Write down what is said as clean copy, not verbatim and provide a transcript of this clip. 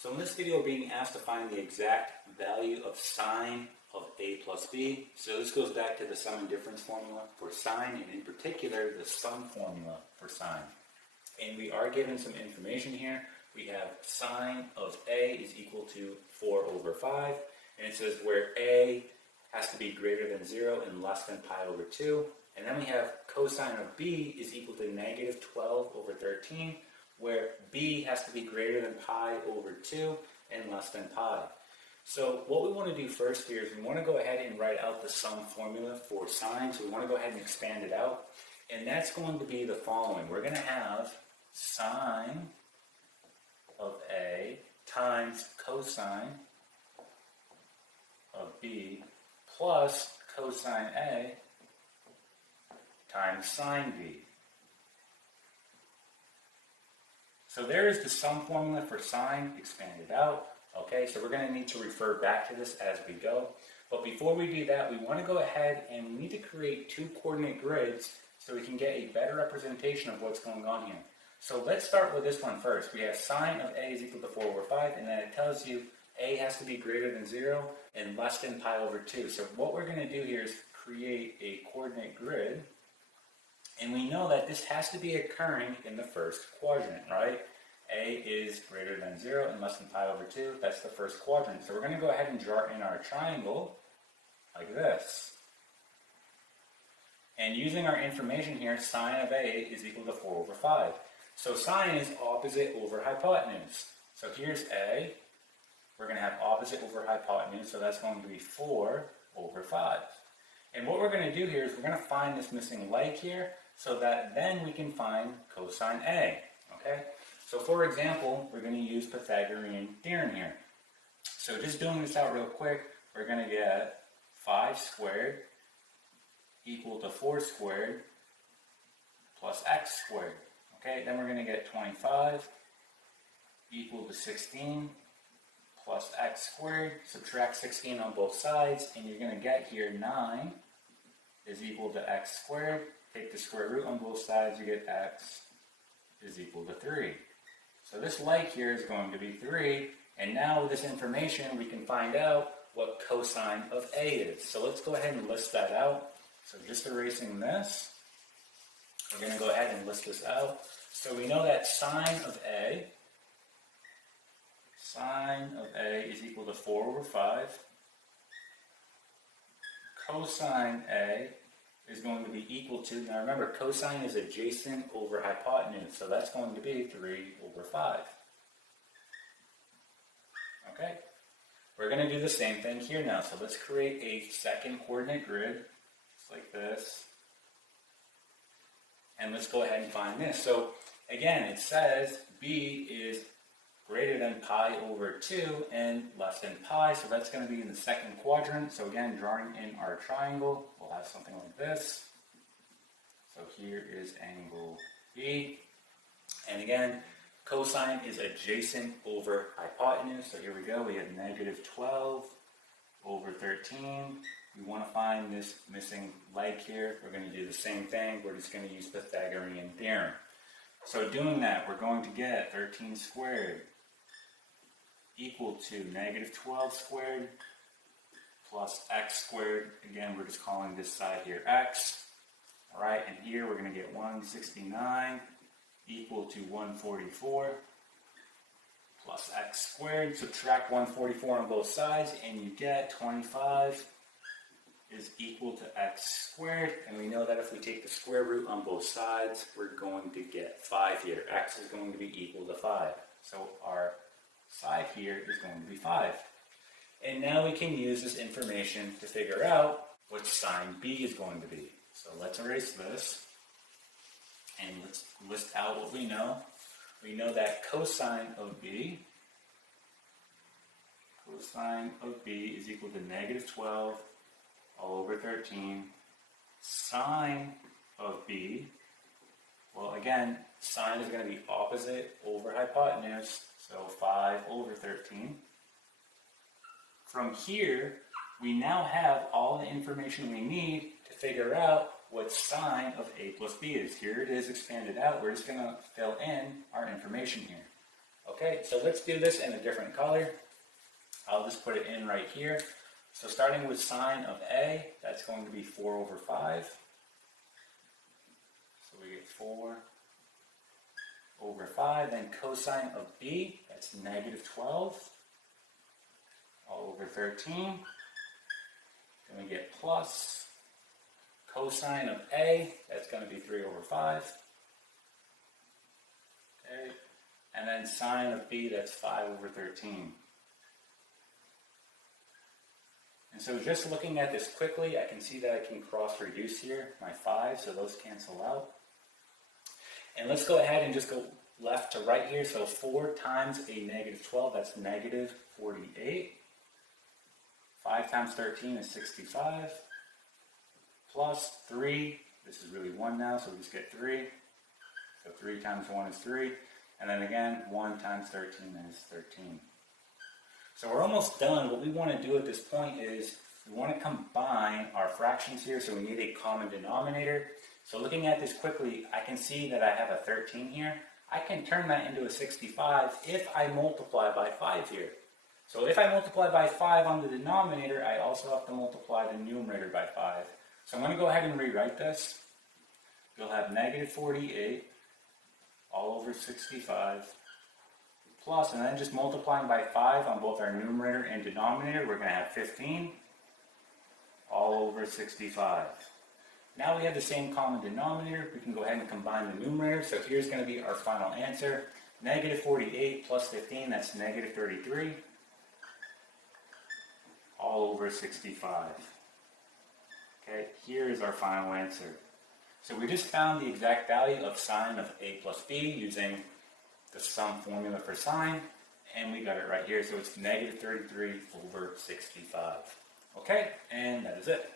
So in this video, we're being asked to find the exact value of sine of a plus b. So this goes back to the sum and difference formula for sine, and in particular, the sum formula for sine. And we are given some information here. We have sine of a is equal to 4 over 5. And it says where a has to be greater than 0 and less than pi over 2. And then we have cosine of b is equal to negative 12 over 13, where b has to be greater than pi over 2 and less than pi. So what we want to do first here is we want to go ahead and write out the sum formula for sine. So we want to go ahead and expand it out. And that's going to be the following. We're going to have sine of a times cosine of b plus cosine a times sine b. So there is the sum formula for sine expanded out. Okay, so we're going to need to refer back to this as we go. But before we do that, we want to go ahead and we need to create two coordinate grids so we can get a better representation of what's going on here. So let's start with this one first. We have sine of a is equal to 4 over 5, and then it tells you a has to be greater than 0 and less than pi over 2. So what we're going to do here is create a coordinate grid. And we know that this has to be occurring in the first quadrant, right? A is greater than 0 and less than pi over 2. That's the first quadrant. So we're going to go ahead and draw in our triangle like this. And using our information here, sine of a is equal to 4 over 5. So sine is opposite over hypotenuse. So here's a. We're going to have opposite over hypotenuse, so that's going to be 4 over 5. And what we're going to do here is we're going to find this missing leg here, so that then we can find cosine a. Okay? So for example, we're going to use Pythagorean Theorem here. So just doing this out real quick, we're going to get 5 squared equal to 4 squared plus x squared. Okay, then we're going to get 25 equal to 16 plus x squared. Subtract 16 on both sides, and you're going to get here 9 is equal to x squared. Take the square root on both sides, you get x is equal to 3. So this leg here is going to be 3, and now with this information we can find out what cosine of a is. So let's go ahead and list that out. So just erasing this, we're going to go ahead and list this out. So we know that sine of a is equal to 4 over 5. Cosine a is going to be equal to, now remember, cosine is adjacent over hypotenuse, so that's going to be 3 over 5. Okay, we're going to do the same thing here now. So let's create a second coordinate grid, just like this. And let's go ahead and find this. So again, it says b is greater than pi over 2 and less than pi, so that's going to be in the second quadrant. So again, drawing in our triangle, we'll have something like this. So here is angle B, and again, cosine is adjacent over hypotenuse. So here we go, we have negative 12 over 13. We want to find this missing leg here. We're going to do the same thing. We're just going to use Pythagorean Theorem. So doing that, we're going to get 13 squared equal to negative 12 squared plus x squared. Again, we're just calling this side here x. All right, and here we're going to get 169 equal to 144 plus x squared. Subtract 144 on both sides, and you get 25 is equal to x squared. And we know that if we take the square root on both sides, we're going to get 5 here. X is going to be equal to 5. So our side here is going to be 5. And now we can use this information to figure out what sine b is going to be. So let's erase this and let's list out what we know. We know that cosine of b is equal to negative 12 all over 13. Sine of b, well again, sine is going to be opposite over hypotenuse, so 5 over 13. From here, we now have all the information we need to figure out what sine of a plus b is. Here it is expanded out. We're just going to fill in our information here. Okay, so let's do this in a different color. I'll just put it in right here. So starting with sine of A, that's going to be 4 over 5. So we get 4 over 5. Then cosine of B, that's negative 12 all over 13. Then we get plus cosine of A, that's going to be 3 over 5. Okay. And then sine of B, that's 5 over 13. And so just looking at this quickly, I can see that I can cross reduce here, my 5, so those cancel out. And let's go ahead and just go left to right here. So 4 times a negative 12, that's negative 48. 5 times 13 is 65. Plus 3, this is really 1 now, so we just get 3. So 3 times 1 is 3. And then again, 1 times 13 is 13. So we're almost done. What we want to do at this point is we want to combine our fractions here, so we need a common denominator. So looking at this quickly, I can see that I have a 13 here. I can turn that into a 65 if I multiply by 5 here. So if I multiply by 5 on the denominator, I also have to multiply the numerator by 5. So I'm going to go ahead and rewrite this. You'll have negative 48 all over 65 plus, and then just multiplying by 5 on both our numerator and denominator, we're going to have 15 all over 65. Now we have the same common denominator. We can go ahead and combine the numerator. So here's going to be our final answer. Negative 48 plus 15, that's negative 33 all over 65. Okay, here is our final answer. So we just found the exact value of sine of a plus b using the sum formula for sine, and we got it right here. So it's negative 33 over 65. Okay, and that is it.